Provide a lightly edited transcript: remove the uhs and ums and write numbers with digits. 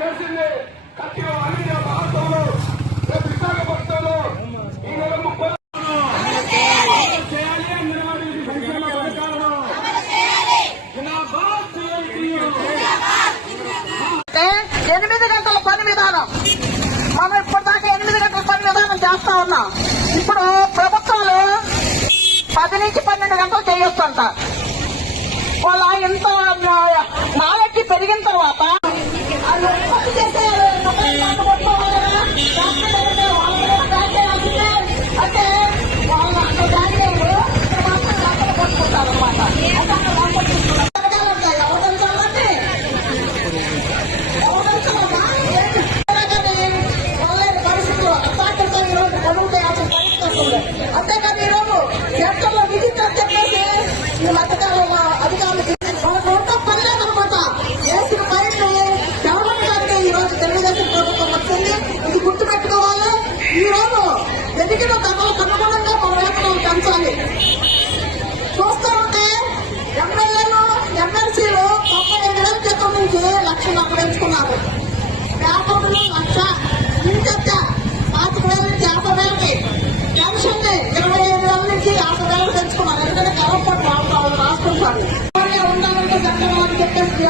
చేసింది కట్టిన అన్ని మహత్వంలో విశాఖపట్నంలో ఈ నెల 30 చేయాలి. అంగన్వాడీ సంక్షేమ పథకాలను జిందాబాద్ చేయాలి. 8 గంటల పని విధానం మనం ఇప్పటిదాకా 8 గంటల పని విధానం చేస్తా ఉన్నాం. ఇప్పుడు ప్రభుత్వాలు 10 నుంచి 12 గంటలు చేయొచ్చంట. వాళ్ళ ఇంత నాలెడ్జ్ పెరిగిన తర్వాత ఉత్పత్తి చేసే అంటే వాళ్ళు అక్కడ బ్యాగ్లు పట్టుకుంటారు అనమాట. పరిస్థితులు అసాధ్యంతో ఈరోజు పనులు చేయాల్సిన పరిస్థితి. అంతేకాదు ఈరోజు చర్చల్లో విధించాలని చెప్పేసి ఈ మధ్యకాలంలో అధికారులు వాళ్ళకు ఉంటే పని లేదనమాట. వేసిన పనిని గవర్నమెంట్ ఈ రోజు తెలుగుదేశం ప్రభుత్వం వచ్చింది. ఇది గుర్తుపెట్టుకోవాలి. ఈ రోజు ఎదిగిన ధరలకు అనుగుణంగా మన వేతనాలు పెంచాలి. చూస్తూ ఉంటే ఎమ్మెల్యేలు ఎమ్మెల్సీలు 95,000 జీతం నుంచి 1,00,000 పెంచుకున్నారు. వ్యాపారులు 1,00,000 ఇంకొచ్చ 25,000 నుంచి 50,000కి పెన్షన్ 25,000 నుంచి 50,000 పెంచుకున్నారు. ఎందుకంటే కరోనా రాష్ట్రం ఉండాలంటే చట్టం చెప్పేసి